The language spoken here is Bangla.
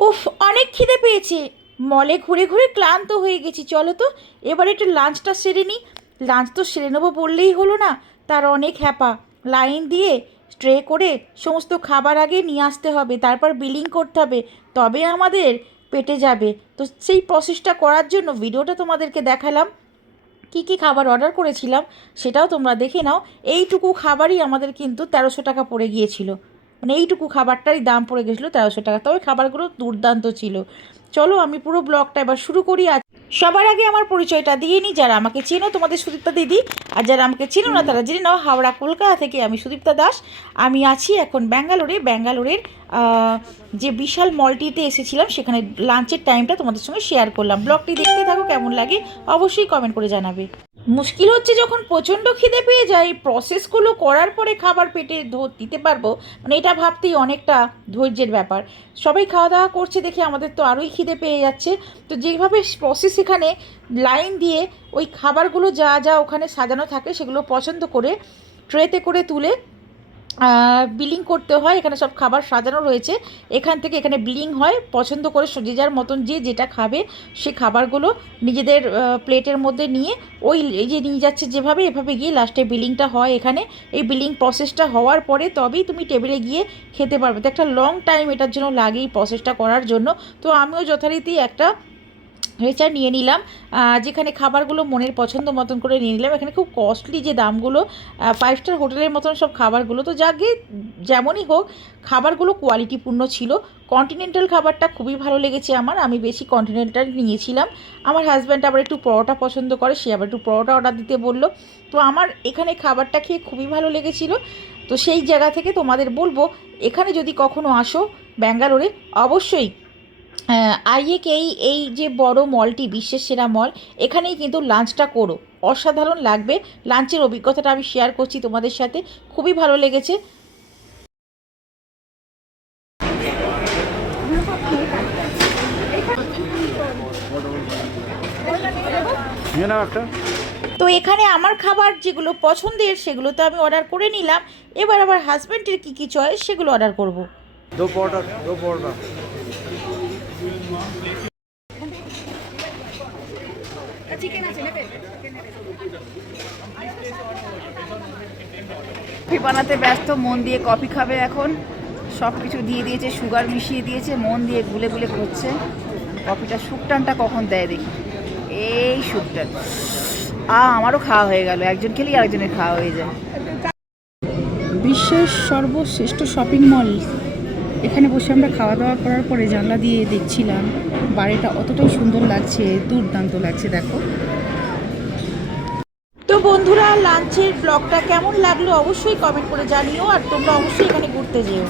উফ, অনেক খিদে পেয়েছে। মলে ঘুরে ঘুরে ক্লান্ত হয়ে গেছি, চলো তো। এবার একটু লাঞ্চটা সেরে নিই লাঞ্চ তো সেরে নেব বললেই হলো না, তার অনেক হ্যাপা। লাইন দিয়ে স্ট্রে করে সমস্ত খাবার আগে নিয়ে আসতে হবে, তারপর বিলিং করতে হবে, তবে আমাদের পেটে যাবে। তো সেই প্রসেসটা করার জন্য ভিডিওটা তোমাদেরকে দেখালাম। কী কী খাবার অর্ডার করেছিলাম, সেটাও তোমরা দেখে নাও। এইটুকু খাবারই আমাদের কিন্তু তেরোশো টাকা পড়ে গিয়েছিল। মানে এইটুকু খাবারটারই দাম পড়ে গেছিল তেরোশো টাকা। তবে খাবারগুলো দুর্দান্ত ছিল। চলো আমি পুরো ব্লগটা এবার শুরু করি। আজ সবার আগে আমার পরিচয়টা দিয়ে নিই। যারা আমাকে চেনো, তোমাদের সুদীপ্তা দিদি। আর যারা আমাকে চেনো না, তারা জেনে নাও, হাওড়া, কলকাতা থেকে আমি সুদীপ্তা দাস। আমি আছি এখন ব্যাঙ্গালোরে। ব্যাঙ্গালোরের যে বিশাল মলটিতে এসেছিলাম, সেখানে লাঞ্চের টাইমটা তোমাদের সঙ্গে শেয়ার করলাম। ব্লগটি দেখতে থাকো, কেমন লাগে অবশ্যই কমেন্ট করে জানাবে। মুশকিল হচ্ছে যখন প্রচণ্ড খিদে পেয়ে যায় প্রসেসগুলো করার পরে খাবার পেটে দিতে পারব মানে এটা ভাবতেই অনেকটা ধৈর্যের ব্যাপার। সবাই খাওয়া দাওয়া করছে দেখে আমাদের তো আরোই খিদে পেয়ে যাচ্ছে। তো যেভাবে প্রসেস এখানে লাইন দিয়ে ওই খাবারগুলো যা যা ওখানে সাজানো থাকে সেগুলো পছন্দ করে ট্রেতে করে তুলে বিলিং করতে হয়, এখানে সব খাবার সাজানো রয়েছে। এখান থেকে এখানে বিলিং হয়, পছন্দ করে যে যার মতন যে যেটা খাবে, সে খাবারগুলো নিজেদের প্লেটের মধ্যে নিয়ে ওই যে নিয়ে যাচ্ছে যেভাবে, এভাবে গিয়ে লাস্টে বিলিংটা হয় এখানে। এই বিলিং প্রসেসটা হওয়ার পরে তবেই তুমি টেবিলে গিয়ে খেতে পারবে। তো একটা লং টাইম এটার জন্য লাগে এই প্রসেসটা করার জন্য। তো আমিও যথারীতি একটা ভেচার নিয়ে নিলাম। যেখানে খাবারগুলো মনের পছন্দ মতন করে নিয়ে নিলাম। এখানে খুব কস্টলি যে দামগুলো ফাইভ স্টার হোটেলের মতন সব খাবারগুলো। তো যাকে যেমনই হোক, খাবারগুলো কোয়ালিটিপূর্ণ ছিল। কন্টিনেন্টাল খাবারটা খুবই ভালো লেগেছে আমার। আমি বেশি কন্টিনেন্টাল নিয়েছিলাম। আমার হাজব্যান্ড আবার একটু পরোটা পছন্দ করে, সে আবার একটু পরোটা অর্ডার দিতে বলল। তো আমার এখানে খাবারটা খেয়ে খুবই ভালো লেগেছিল। তো সেই জায়গা থেকে তোমাদের বলব, এখানে যদি কখনো আসো ব্যাঙ্গালোরে, অবশ্যই আইয়েক এই এই যে বড় মলটি বিশ্বের সেরা মল এখানেই কিন্তু লাঞ্চটা করো। অসাধারণ লাগবে। লাঞ্চের অভিজ্ঞতাটা আমি শেয়ার করছি তোমাদের সাথে। খুবই ভালো লেগেছে। তো এখানে আমার খাবার যেগুলো পছন্দের সেগুলো তো আমি অর্ডার করে নিলাম। এবার আমার হাজব্যান্ডের কী কী চয়েস সেগুলো অর্ডার করব। দো দো কফি বানাতে ব্যস্ত মন দিয়ে কফি খাবে এখন। সব কিছু দিয়ে দিয়েছে সুগার মিশিয়ে দিয়েছে, মন দিয়ে গুলে গুলে করছে। কফিটা শুকটানটা কখন দেয় দেখি। এই শুকটান আ, আমারও খাওয়া হয়ে গেল। একজন খেলেই আরেকজনের খাওয়া হয়ে যায়। বিশ্বের সর্বশ্রেষ্ঠ শপিং মল এখানে বসে আমরা খাওয়া দাওয়া করার পরে জানলা দিয়ে দেখছিলাম বাড়িটা অতটাই সুন্দর লাগছে, দুর্দান্ত লাগছে, দেখো। তো বন্ধুরা, লাঞ্চের ব্লগটা কেমন লাগল অবশ্যই কমেন্ট করে জানিও, আর তোমরা অবশ্যই এখানে ঘুরতে যেও।